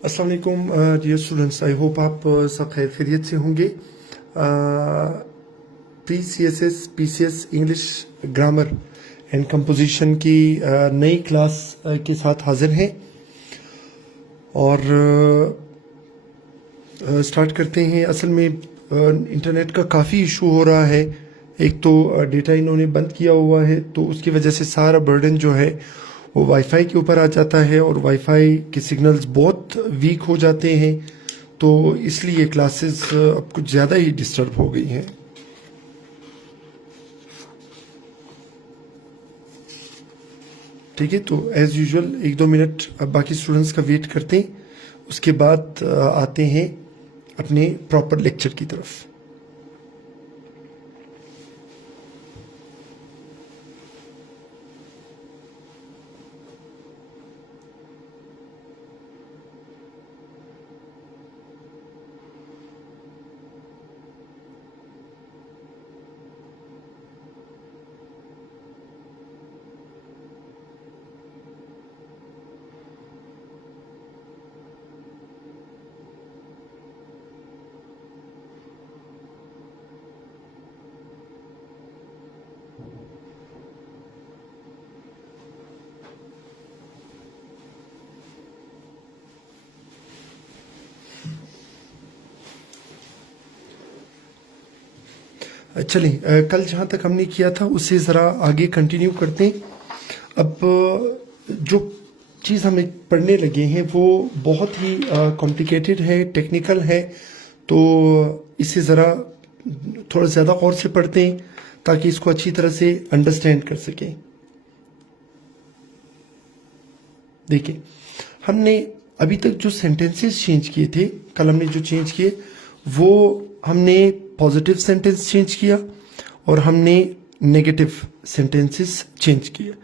अस्सलाम वालेकुम dear students, I hope आप सब खैर खैरियत से होंगे। Pre CSS PCS English grammar and composition की नई क्लास के साथ हाजिर हैं और स्टार्ट करते हैं। असल में इंटरनेट का काफ़ी इशू हो रहा है। एक तो डेटा इन्होंने बंद किया हुआ है, तो उसकी वजह से सारा बर्डन जो है वो वाईफाई के ऊपर आ जाता है और वाईफाई के सिग्नल्स बहुत वीक हो जाते हैं, तो इसलिए क्लासेस अब कुछ ज़्यादा ही डिस्टर्ब हो गई हैं। ठीक है, तो एज़ यूजुअल 1-2 मिनट अब बाकी स्टूडेंट्स का वेट करते हैं, उसके बाद आते हैं अपने प्रॉपर लेक्चर की तरफ। चलिए, कल जहाँ तक हमने किया था उससे ज़रा आगे कंटिन्यू करते हैं। अब जो चीज़ हमें पढ़ने लगे हैं वो बहुत ही कॉम्प्लिकेटेड है, टेक्निकल है, तो इसे ज़रा थोड़ा ज़्यादा गौर से पढ़ते हैं ताकि इसको अच्छी तरह से अंडरस्टैंड कर सकें। देखिए, हमने अभी तक जो सेंटेंसेस चेंज किए थे, कल हमने जो चेंज किए वो हमने पॉजिटिव सेंटेंस चेंज किया और हमने नेगेटिव सेंटेंसेस चेंज किया।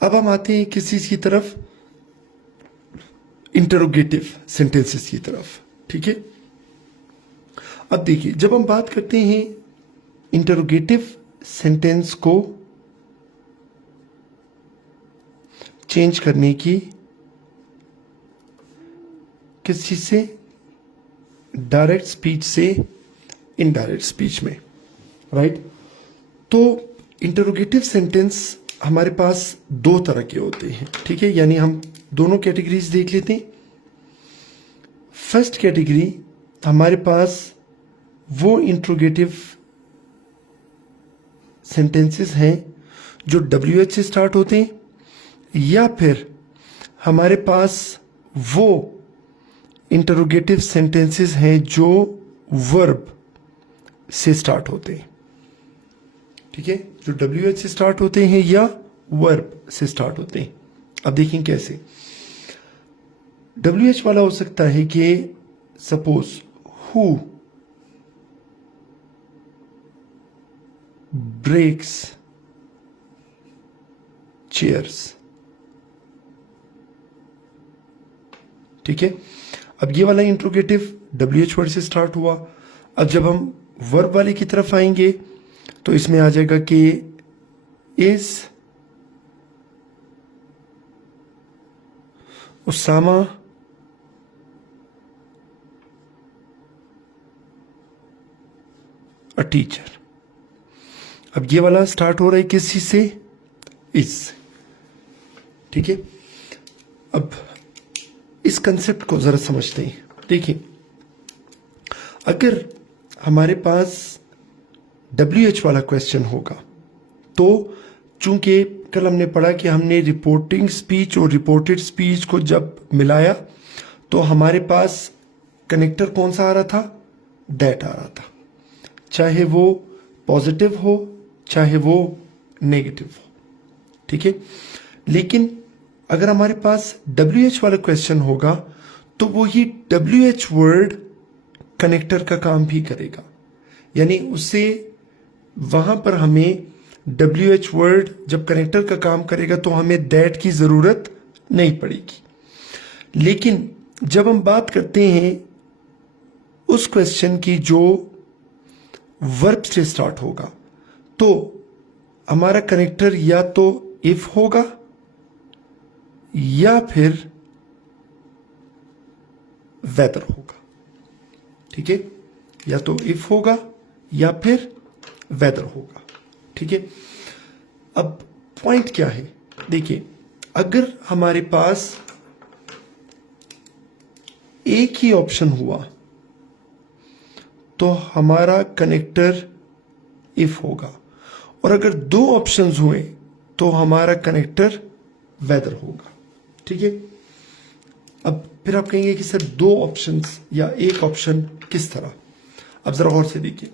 अब हम आते हैं किस चीज़ की तरफ, इंटरोगेटिव सेंटेंसेस की तरफ। ठीक है, अब देखिए, जब हम बात करते हैं इंटरोगेटिव सेंटेंस को चेंज करने की, किस चीज से, डायरेक्ट स्पीच से इनडायरेक्ट स्पीच में, राइट। तो इंटरोगेटिव सेंटेंस हमारे पास दो तरह के होते हैं। ठीक है, यानी हम दोनों कैटेगरीज देख लेते हैं। फर्स्ट कैटेगरी हमारे पास वो इंटरोगेटिव सेंटेंसेस हैं जो WH से स्टार्ट होते हैं, या फिर हमारे पास वो इंटरोगेटिव सेंटेंसेस हैं जो वर्ब से स्टार्ट होते हैं। ठीक है, जो WH से स्टार्ट होते हैं या वर्ब से स्टार्ट होते हैं। अब देखें कैसे। WH वाला हो सकता है कि सपोज हु ब्रेक्स चेयर्स। ठीक है, अब ये वाला इंट्रोगेटिव WH वर्ड से स्टार्ट हुआ। अब जब हम वर्ब वाले की तरफ आएंगे तो इसमें आ जाएगा कि इज उसामा अ टीचर। अब ये वाला स्टार्ट हो रहा है किस चीज से, इज। ठीक है, अब इस कंसेप्ट को जरा समझते हैं। देखिए, अगर हमारे पास WH वाला क्वेश्चन होगा तो चूंकि कल हमने पढ़ा कि हमने रिपोर्टिंग स्पीच और रिपोर्टेड स्पीच को जब मिलाया तो हमारे पास कनेक्टर कौन सा आ रहा था, दैट आ रहा था, चाहे वो पॉजिटिव हो चाहे वो नेगेटिव हो। ठीक है, लेकिन अगर हमारे पास WH वाला क्वेश्चन होगा तो वो ही WH वर्ड कनेक्टर का काम भी करेगा, यानी उससे वहां पर हमें WH वर्ड जब कनेक्टर का काम करेगा तो हमें दैट की जरूरत नहीं पड़ेगी। लेकिन जब हम बात करते हैं उस क्वेश्चन की जो वर्ब से स्टार्ट होगा तो हमारा कनेक्टर या तो इफ होगा या फिर वेदर होगा। ठीक है, या तो इफ होगा या फिर वेदर होगा। ठीक है, अब पॉइंट क्या है, देखिए अगर हमारे पास एक ही ऑप्शन हुआ तो हमारा कनेक्टर इफ होगा, और अगर दो ऑप्शंस हुए तो हमारा कनेक्टर वेदर होगा। ठीक है, अब फिर आप कहेंगे कि सर दो ऑप्शंस या एक ऑप्शन किस तरह। अब जरा गौर से देखिए,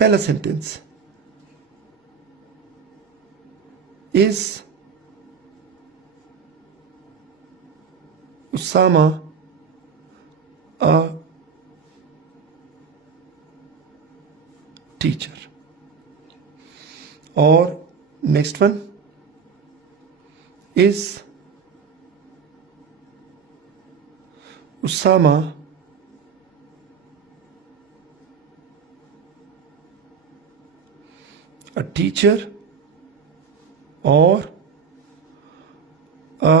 पहला sentence, is Usama a teacher, और next one, is Usama a teacher or a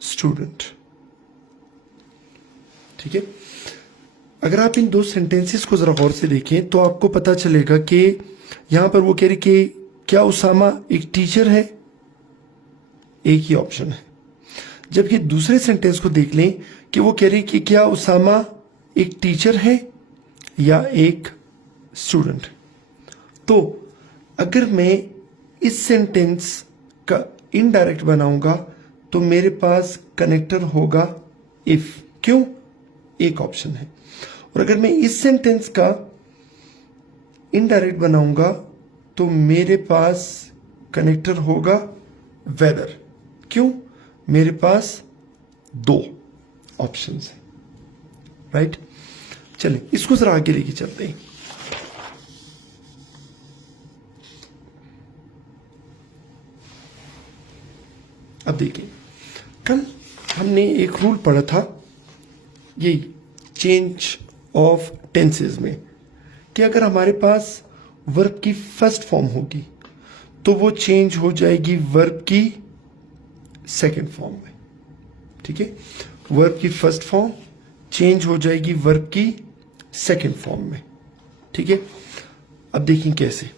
student। ठीक है, अगर आप इन दो सेंटेंसेस को जरा गौर से देखें तो आपको पता चलेगा कि यहां पर वो कह रही कि क्या उसामा एक टीचर है, एक ही ऑप्शन है। जबकि दूसरे सेंटेंस को देख लें कि वो कह रही कि क्या उसामा एक टीचर है या एक स्टूडेंट। तो अगर मैं इस सेंटेंस का इनडायरेक्ट बनाऊंगा तो मेरे पास कनेक्टर होगा इफ, क्यों, एक ऑप्शन है। और अगर मैं इस सेंटेंस का इनडायरेक्ट बनाऊंगा तो मेरे पास कनेक्टर होगा वेदर, क्यों, मेरे पास दो ऑप्शंस हैं। राइट, चलें इसको जरा आगे लेके चलते हैं। अब देखिए, कल हमने एक रूल पढ़ा था ये चेंज ऑफ टेंसेस में, कि अगर हमारे पास वर्ब की फर्स्ट फॉर्म होगी तो वो चेंज हो जाएगी वर्ब की सेकंड फॉर्म में। ठीक है, वर्ब की फर्स्ट फॉर्म चेंज हो जाएगी वर्ब की सेकंड फॉर्म में। ठीक है, अब देखें कैसे।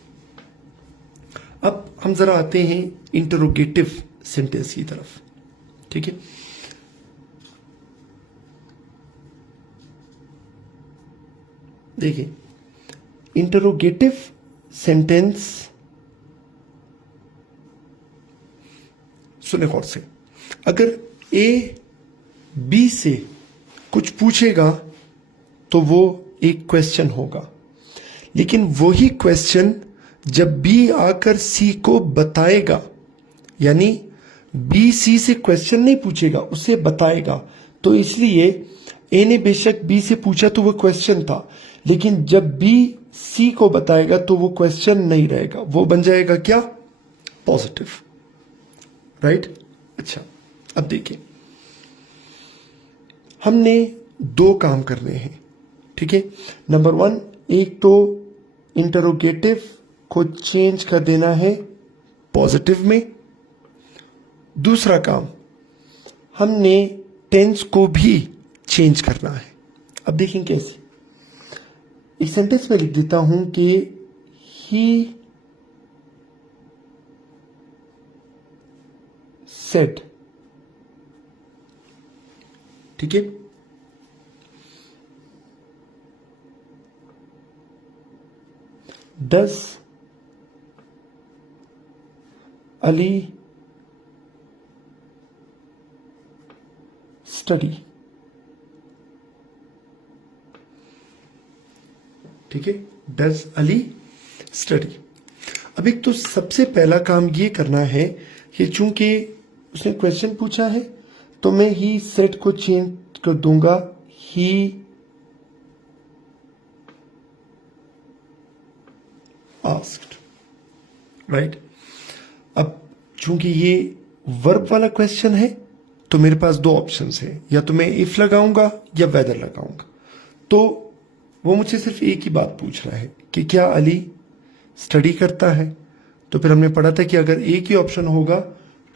अब हम जरा आते हैं इंटरोगेटिव सेंटेंस की तरफ। ठीक है, देखिए इंटरोगेटिव सेंटेंस सुने गौर से, अगर ए बी से कुछ पूछेगा तो वो एक क्वेश्चन होगा, लेकिन वही क्वेश्चन जब बी आकर सी को बताएगा, यानी बी सी से क्वेश्चन नहीं पूछेगा, उसे बताएगा, तो इसलिए ए ने बेशक बी से पूछा तो वो क्वेश्चन था, लेकिन जब बी सी को बताएगा तो वो क्वेश्चन नहीं रहेगा, वो बन जाएगा क्या, पॉजिटिव। राइट, अच्छा अब देखिए, हमने दो काम करने हैं। ठीक है, नंबर वन, एक तो इंटरोगेटिव को चेंज कर देना है पॉजिटिव में, दूसरा काम हमने टेंस को भी चेंज करना है। अब देखें कैसे। एक सेंटेंस में लिख देता हूं कि ही सेड। ठीक है, डज अली स्टडी। ठीक है, डज अली स्टडी। अब एक तो सबसे पहला काम ये करना है कि चूंकि उसने क्वेश्चन पूछा है तो मैं ही सेट को चेंज कर दूंगा ही आस्क्ड। राइट, अब चूंकि ये वर्ब वाला क्वेश्चन है तो मेरे पास दो ऑप्शंस हैं, या तो मैं इफ लगाऊंगा या वेदर लगाऊंगा। तो वो मुझसे सिर्फ एक ही बात पूछ रहा है कि क्या अली स्टडी करता है। तो फिर हमने पढ़ा था कि अगर एक ही ऑप्शन होगा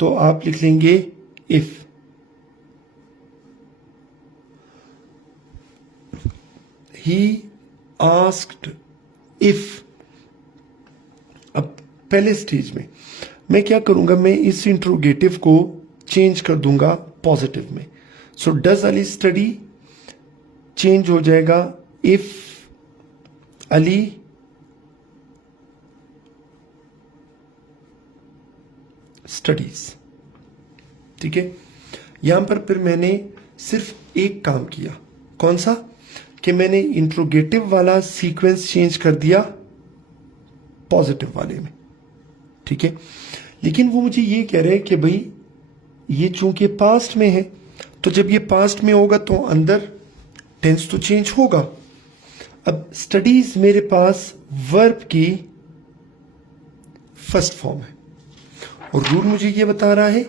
तो आप लिख लेंगे इफ। He asked if. अब पहले स्टेज में मैं क्या करूंगा, मैं इस इंट्रोगेटिव को चेंज कर दूंगा पॉजिटिव में। So does Ali study change हो जाएगा इफ अली स्टडीज। ठीक है, यहां पर फिर मैंने सिर्फ एक काम किया, कौन सा, कि मैंने इंट्रोगेटिव वाला सीक्वेंस चेंज कर दिया पॉजिटिव वाले में। ठीक है, लेकिन वो मुझे ये कह रहे हैं कि भाई ये चूंकि पास्ट में है, तो जब ये पास्ट में होगा तो अंदर टेंस तो चेंज होगा। अब स्टडीज मेरे पास वर्ब की फर्स्ट फॉर्म है, और रूल मुझे ये बता रहा है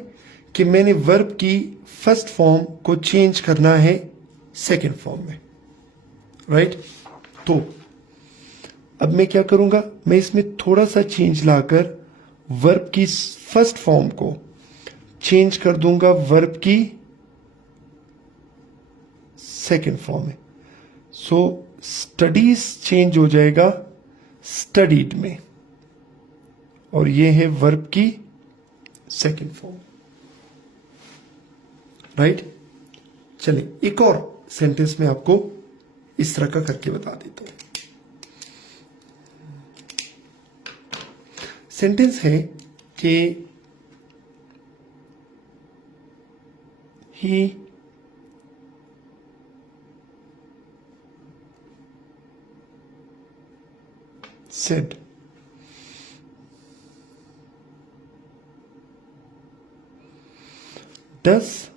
कि मैंने वर्ब की फर्स्ट फॉर्म को चेंज करना है सेकेंड फॉर्म में, राइट। तो अब मैं क्या करूंगा, मैं इसमें थोड़ा सा चेंज लाकर वर्ब की फर्स्ट फॉर्म को चेंज कर दूंगा वर्ब की सेकेंड फॉर्म में। सो स्टडीज चेंज हो जाएगा स्टडीड में, और ये है वर्ब की सेकेंड फॉर्म, राइट। चलिए एक और सेंटेंस में आपको इस तरह का करके बता देता हूं। सेंटेंस है कि ही said does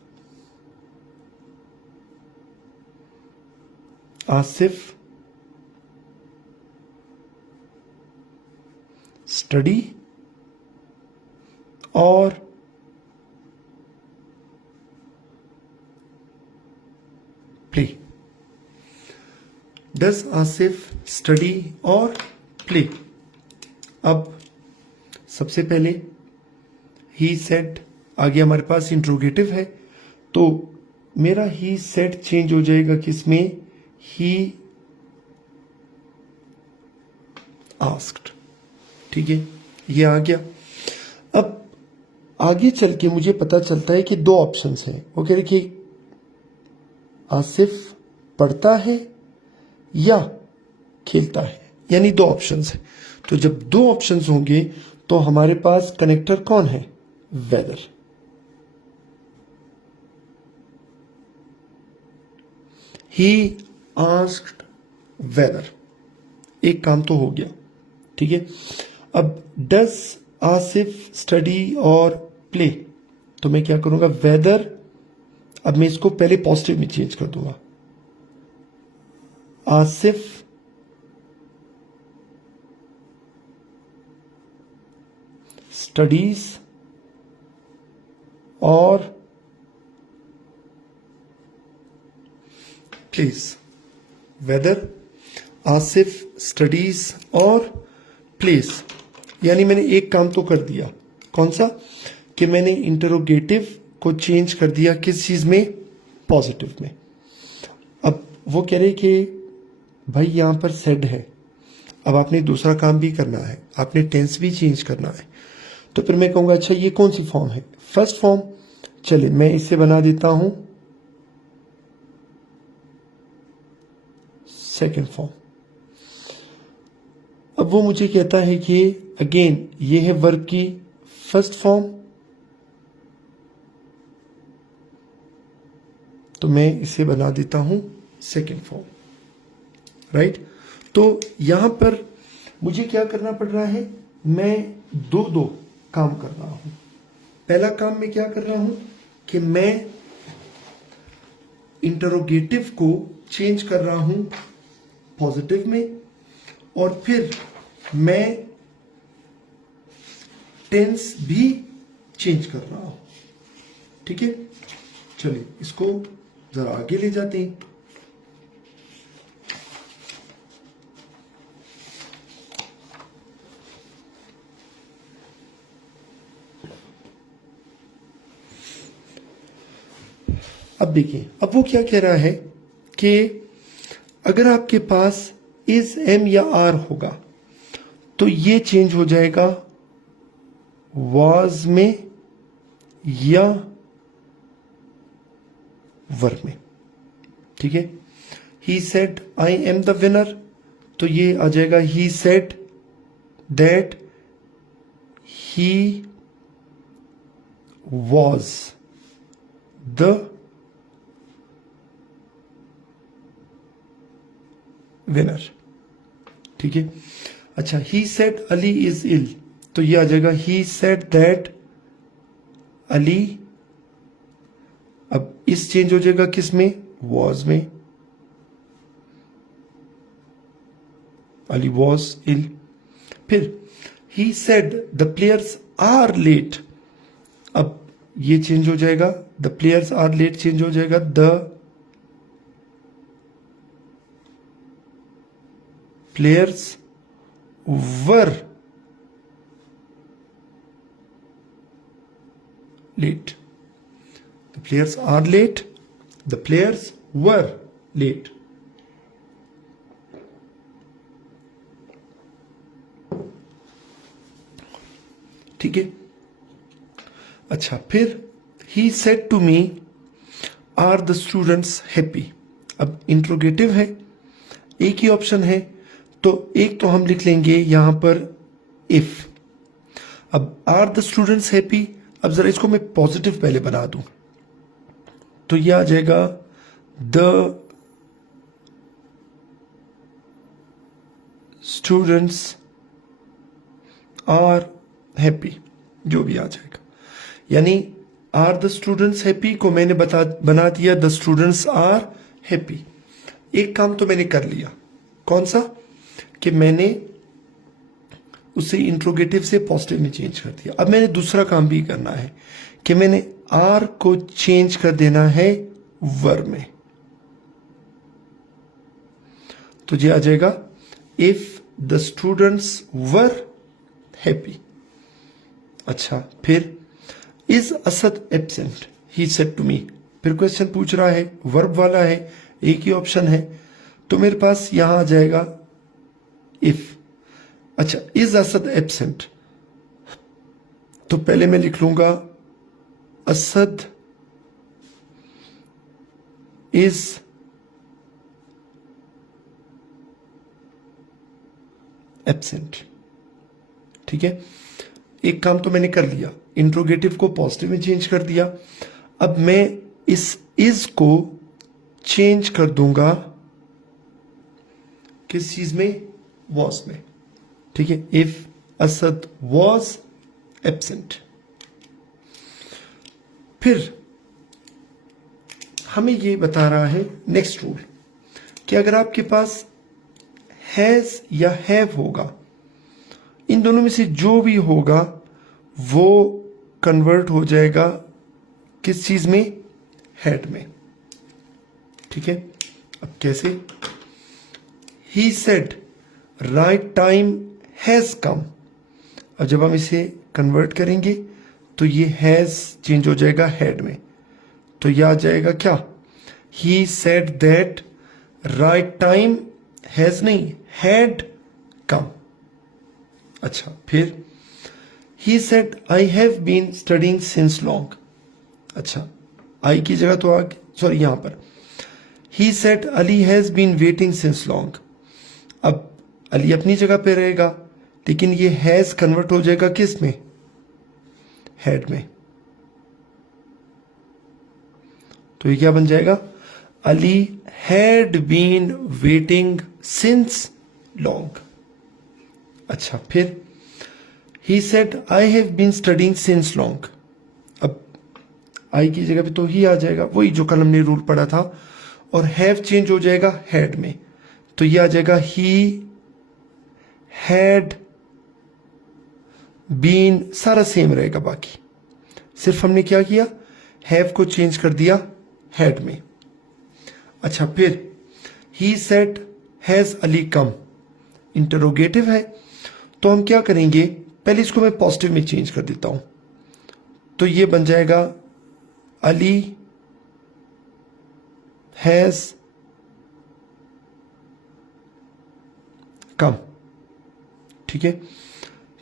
Asif study or play? Does Asif study or play? अब सबसे पहले ही सेड आगे हमारे पास इंट्रोगेटिव है, तो मेरा ही सेड चेंज हो जाएगा किसमें, ही आस्क्ड। ठीक है, ये आ गया। अब आगे चल के मुझे पता चलता है कि दो ऑप्शंस हैं। वो कह रहे कि आसिफ पढ़ता है या खेलता है, यानी दो ऑप्शंस हैं। तो जब दो ऑप्शंस होंगे तो हमारे पास कनेक्टर कौन है, वेदर। ही आस्क्ड वेदर, एक काम तो हो गया। ठीक है, अब डज आसिफ स्टडी और प्ले, तो मैं क्या करूंगा, वेदर। अब मैं इसको पहले पॉजिटिव में चेंज कर दूंगा, आसिफ स्टडीज और प्लीज। वेदर आसिफ स्टडीज और प्लीज, यानी मैंने एक काम तो कर दिया, कौन सा, कि मैंने इंटरोगेटिव को चेंज कर दिया किस चीज में, पॉजिटिव में। अब वो कह रहे कि भाई यहां पर सेड है, अब आपने दूसरा काम भी करना है, आपने टेंस भी चेंज करना है। तो फिर मैं कहूंगा अच्छा ये कौन सी फॉर्म है, फर्स्ट फॉर्म। चलिए मैं इसे बना देता हूं सेकेंड फॉर्म। अब वो मुझे कहता है कि अगेन ये है वर्ब की फर्स्ट फॉर्म, तो मैं इसे बना देता हूं सेकेंड फॉर्म, राइट। तो यहां पर मुझे क्या करना पड़ रहा है, मैं दो दो काम कर रहा हूं। पहला काम मैं क्या कर रहा हूं कि मैं इंटरोगेटिव को चेंज कर रहा हूं पॉजिटिव में, और फिर मैं टेंस भी चेंज कर रहा हूं। ठीक है, चलिए इसको जरा आगे ले जाते हैं। अब देखिए, अब वो क्या कह रहा है कि अगर आपके पास इज, एम या आर होगा तो ये चेंज हो जाएगा वाज में या वर में। ठीक है, he said I am the winner, तो ये आ जाएगा he said that he was the winner. ठीक है, अच्छा, he said Ali is ill, तो ये आ जाएगा ही सेड दैट अली, अब इस चेंज हो जाएगा किस में, वॉज में, अली वॉज इल। फिर he said the players are late, अब ये चेंज हो जाएगा, the players are late change हो जाएगा the players were late, the players are late, the players were late. ठीक है, अच्छा, फिर he said to me are the students happy, अब इंट्रोगेटिव है, एक ही ऑप्शन है, तो एक तो हम लिख लेंगे यहां पर इफ। अब आर द स्टूडेंट्स हैप्पी, अब जरा इसको मैं पॉजिटिव पहले बना दूं, तो यह आ जाएगा द स्टूडेंट्स आर हैप्पी, जो भी आ जाएगा, यानी आर द स्टूडेंट्स हैप्पी को मैंने बना दिया द स्टूडेंट्स आर हैप्पी। एक काम तो मैंने कर लिया, कौन सा, कि मैंने उसे इंट्रोगेटिव से पॉजिटिव में चेंज कर दिया। अब मैंने दूसरा काम भी करना है कि मैंने आर को चेंज कर देना है वर में, तो ये आ जाएगा if the students were happy. अच्छा, फिर is Asad absent, he said to me, फिर क्वेश्चन पूछ रहा है, वर्ब वाला है, एक ही ऑप्शन है, तो मेरे पास यहां आ जाएगा इफ। अच्छा, इज असद एब्सेंट, तो पहले मैं लिख लूंगा असद इज एब्सेंट। ठीक है, एक काम तो मैंने कर लिया, इंट्रोगेटिव को पॉजिटिव में चेंज कर दिया। अब मैं इस इज को चेंज कर दूंगा किस चीज में, वॉज में। ठीक है, इफ असद वॉज एब्सेंट। फिर हमें ये बता रहा है नेक्स्ट रूल कि अगर आपके पास हैज या हैव होगा, इन दोनों में से जो भी होगा वो कन्वर्ट हो जाएगा किस चीज में, हैड में। ठीक है, अब कैसे, he said right time has come, अब जब हम इसे कन्वर्ट करेंगे तो ये हैज चेंज हो जाएगा हैड में, तो यह आ जाएगा क्या, he said that right time has नहीं, हैड कम। अच्छा, फिर he said I have been studying since long, अच्छा, आई की जगह तो आगे, सॉरी यहां पर he said Ali has been waiting since long, अब अली अपनी जगह पे रहेगा, लेकिन ये हैज कन्वर्ट हो जाएगा किस में, हैड में, तो ये क्या बन जाएगा, Ali had been waiting since long. अच्छा, फिर he said I have been studying since long, अब आई की जगह पे तो ही आ जाएगा, वही जो कल हमने रूल पढ़ा था, और हैव चेंज हो जाएगा हैड में, तो ये आ जाएगा ही हैड बीन, सारा सेम रहेगा, बाकी सिर्फ हमने क्या किया, हैव को चेंज कर दिया हैड में। अच्छा, फिर he said has Ali come, interrogative है, तो हम क्या करेंगे, पहले इसको मैं पॉजिटिव में चेंज कर देता हूं, तो ये बन जाएगा अली हैज कम। ठीक है,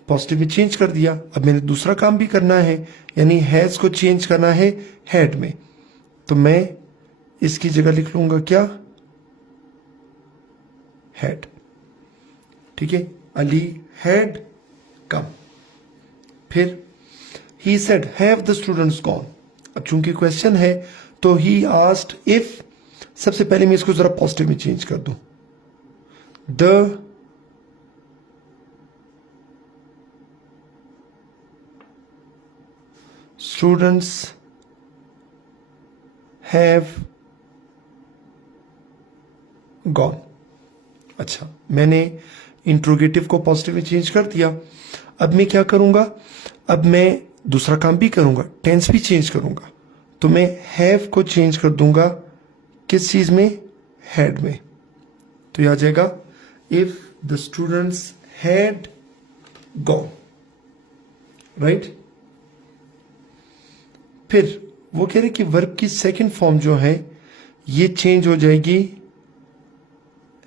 पॉजिटिव में चेंज कर दिया। अब मैंने दूसरा काम भी करना है, यानी हैज को चेंज करना है हैड में। तो मैं इसकी जगह लिख लूंगा क्या, हैड। ठीक है, अली हैड कम। फिर he said have the students gone. अब चूंकि क्वेश्चन है तो ही आस्क्ड इफ, सबसे पहले मैं इसको जरा पॉजिटिव में चेंज कर दूं, द स्टूडेंट्स हैव गॉन। अच्छा, मैंने इंट्रोगेटिव को पॉजिटिव में चेंज कर दिया। अब मैं क्या करूंगा, अब मैं दूसरा काम भी करूंगा, टेंस भी चेंज करूंगा। तो मैं हैव को चेंज कर दूंगा किस चीज में, हैड में। तो यह आ जाएगा if the students had gone. Right. फिर वो कह रहे कि वर्ब की सेकंड फॉर्म जो है ये चेंज हो जाएगी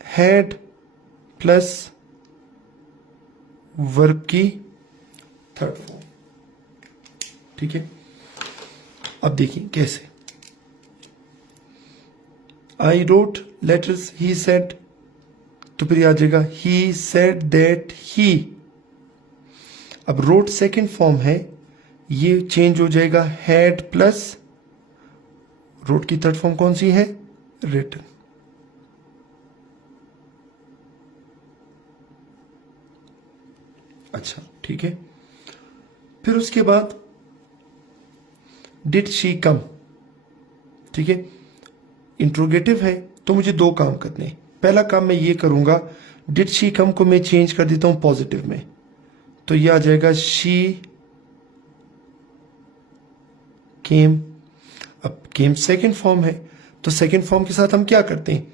हैड प्लस वर्ब की थर्ड फॉर्म। ठीक है, अब देखिए कैसे। I wrote letters he said, तो फिर आ जाएगा ही सेड दैट ही। अब रोट सेकंड फॉर्म है, ये चेंज हो जाएगा हैड प्लस रोट की थर्ड फॉर्म कौन सी है, रिटन। अच्छा ठीक है, फिर उसके बाद डिड शी कम। ठीक है, इंट्रोगेटिव है तो मुझे दो काम करने हैं। पहला काम मैं ये करूंगा, डिड शी कम को मैं चेंज कर देता हूं पॉजिटिव में। तो ये आ जाएगा शी केम। अब केम सेकंड फॉर्म है, तो सेकंड फॉर्म के साथ हम क्या करते हैं,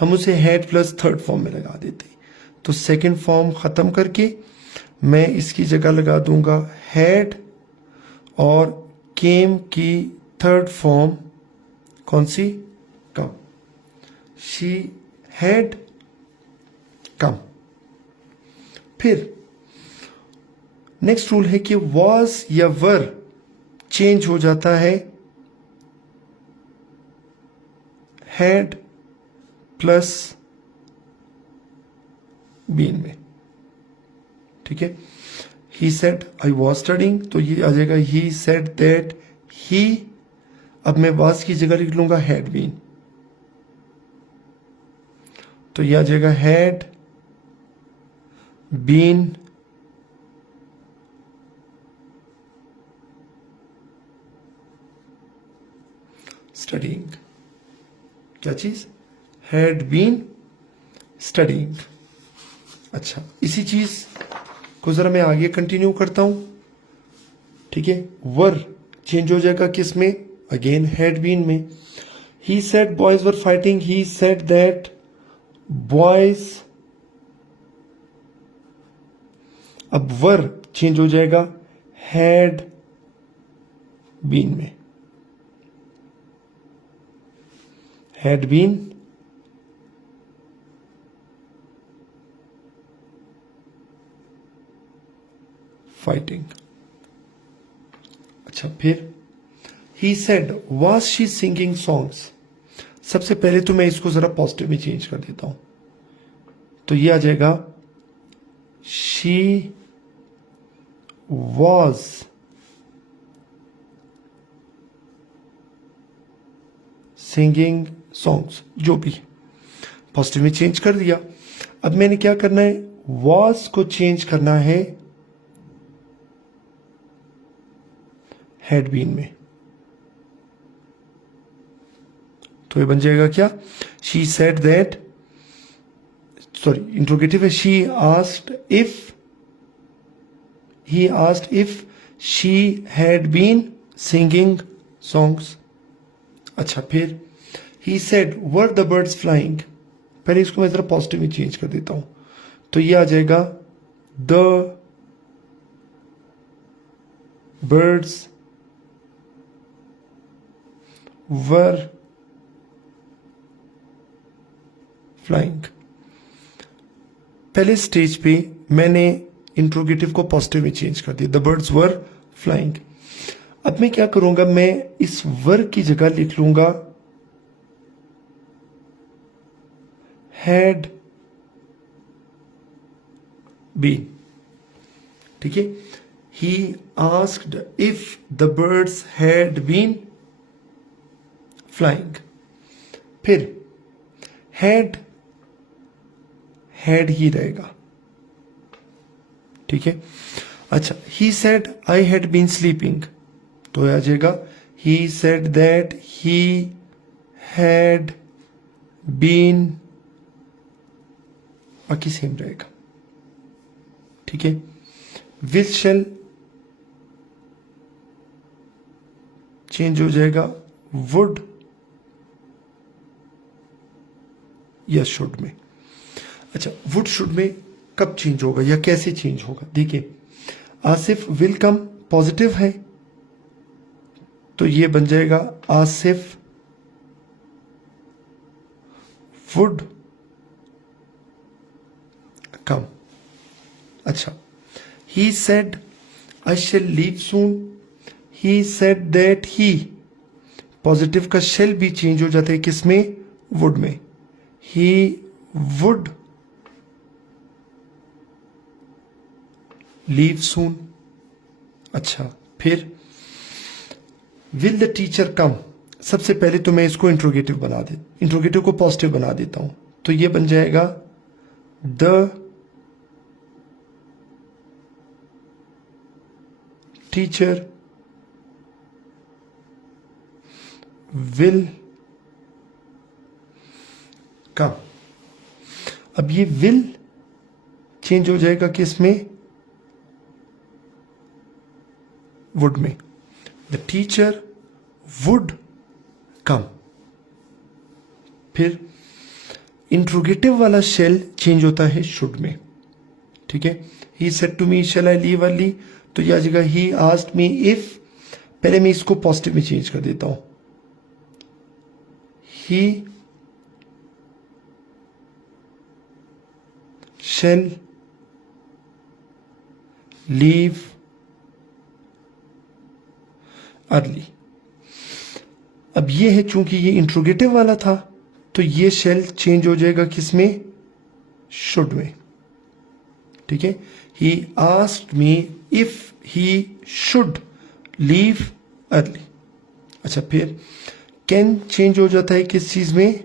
हम उसे हैड प्लस थर्ड फॉर्म में लगा देते हैं। तो सेकंड फॉर्म खत्म करके मैं इसकी जगह लगा दूंगा हैड, और केम की थर्ड फॉर्म कौन सी, कम। She had come. फिर नेक्स्ट रूल है कि वॉज या वर चेंज हो जाता है हैड प्लस बीन में। ठीक है, he said I was studying, तो ये आ जाएगा ही सेड दैट ही। अब मैं वॉज की जगह लिख लूंगा हैड बीन, तो ये आ जाएगा हैड बीन स्टडिंग। क्या चीज, हैड बीन स्टडिंग। अच्छा, इसी चीज को जरा मैं आगे कंटिन्यू करता हूं। ठीक है, वर चेंज हो जाएगा किस में, अगेन हैड बीन में। He said boys were fighting, he said that boys. अब वर चेंज हो जाएगा हैड बीन में, हैड बीन फाइटिंग। अच्छा, फिर he said was she singing songs. सबसे पहले तो मैं इसको जरा पॉजिटिव में चेंज कर देता हूं, तो ये आ जाएगा शी वॉज सिंगिंग सॉन्ग्स, जो भी पॉजिटिव में चेंज कर दिया। अब मैंने क्या करना है, वॉज को चेंज करना है हैड बीन में। तो ये बन जाएगा क्या, she said that, sorry interrogative है, she asked if, he asked if she had been singing songs. अच्छा, फिर he said were the birds flying. पहले इसको मैं जरा पॉजिटिव में चेंज कर देता हूं, तो ये आ जाएगा द बर्ड्स वर फ्लाइंग। पहले स्टेज पे मैंने इंट्रोगेटिव को पॉजिटिव में चेंज कर दिया, द बर्ड्स वर फ्लाइंग। अब मैं क्या करूंगा, मैं इस वर की जगह लिख लूंगा हैड बीन। ठीक है, he asked if the birds had been flying. फिर हैड ही रहेगा। ठीक है, अच्छा, he said I had been sleeping, तो आ जाएगा he said that he had been, बाकी सेम रहेगा। ठीक है, विल शेल चेंज हो जाएगा वुड या शुड में। अच्छा, वुड शुड में कब चेंज होगा या कैसे चेंज होगा? देखिए, आसिफ विल कम पॉजिटिव है, तो ये बन जाएगा आसिफ वुड कम। अच्छा, he said I shall leave soon, he said that he, positive का शेल भी चेंज हो जाता है किसमें? वुड में। He would leave soon. अच्छा, फिर विल द टीचर कम। सबसे पहले तो मैं इसको इंट्रोगेटिव को पॉजिटिव बना देता हूं, तो ये बन जाएगा द टीचर विल कम। अब ये विल चेंज हो जाएगा किसमें? वुड में। The teacher would come. फिर इंट्रोगेटिव वाला शेल चेंज होता है शुड में। ठीक है, he said to me shall I leave early, तो यह जगह ही आस्क्ड मी इफ, पहले मैं इसको पॉजिटिव में चेंज कर देता हूं, ही शेल लीव अर्ली। अब ये है, चूंकि ये इंट्रोगेटिव वाला था, तो ये शेल चेंज हो जाएगा किसमें? शुड में। ठीक है, he asked me if he should leave early. अच्छा, फिर कैन चेंज हो जाता है किस चीज में?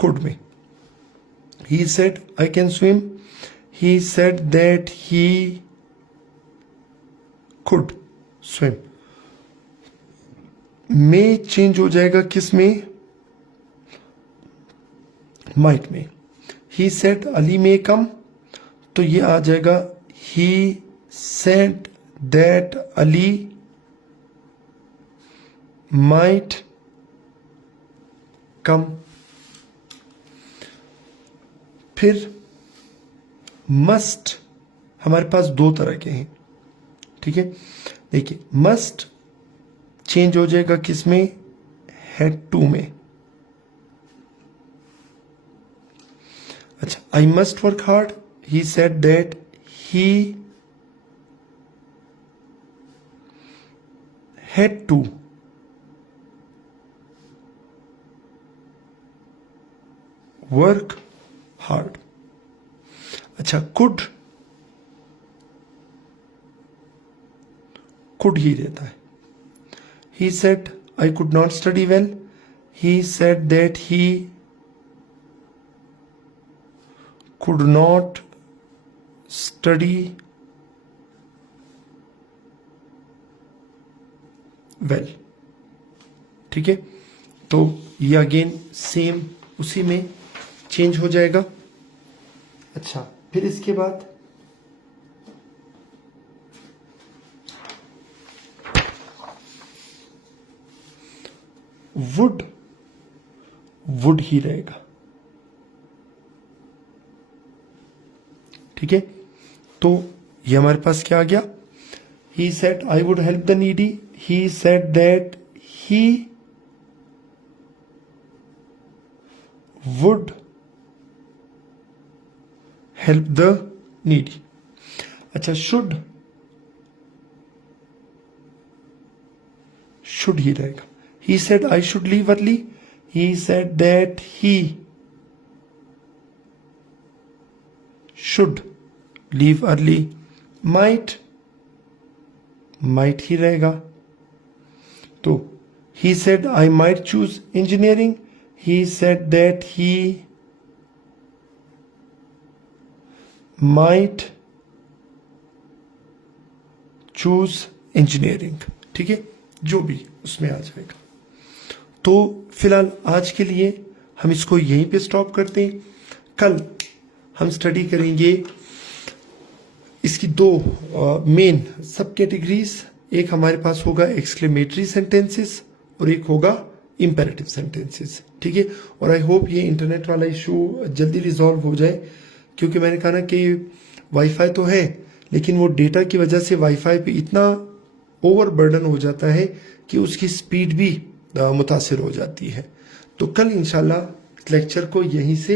कुड में। ही said I can swim, he said that he could swim. May change हो जाएगा किस में? माइट में। ही सेड अली मे कम, तो ये आ जाएगा he said that Ali might come. फिर मस्ट हमारे पास दो तरह के हैं। ठीक है, देखिए, मस्ट चेंज हो जाएगा किसमें? हैड टू में। अच्छा, I must work hard, he said that he had to work hard. अच्छा, कुड ही रहता है। He said I could not study well, he said that he could not study well। ठीक है, तो ये अगेन सेम उसी में चेंज हो जाएगा। अच्छा, फिर इसके बाद वुड ही रहेगा। ठीक है, तो ये हमारे पास क्या आ गया? He said I would help the needy, he said that he would help the needy. अच्छा, शुड ही रहेगा। He said I should leave early, he said that he should leave early. Might ही रहेगा। तो he said I might choose engineering, he said that he might choose engineering। ठीक है, जो भी उसमें आ जाएगा। तो फिलहाल आज के लिए हम इसको यहीं पे स्टॉप करते हैं। कल हम स्टडी करेंगे इसकी दो मेन सब कैटेगरीज। एक हमारे पास होगा एक्सक्लेमेटरी सेंटेंसेस और एक होगा इंपेरेटिव सेंटेंसेस। ठीक है, और आई होप ये इंटरनेट वाला इशू जल्दी रिजॉल्व हो जाए, क्योंकि मैंने कहा ना कि वाईफाई तो है लेकिन वो डेटा की वजह से वाईफाई पे इतना ओवर बर्डन हो जाता है कि उसकी स्पीड भी मुतासिर हो जाती है। तो कल इंशाल्लाह लेक्चर को यहीं से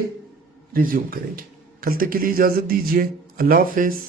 रिज्यूम करेंगे। कल तक के लिए इजाजत दीजिए। अल्लाह हाफिज।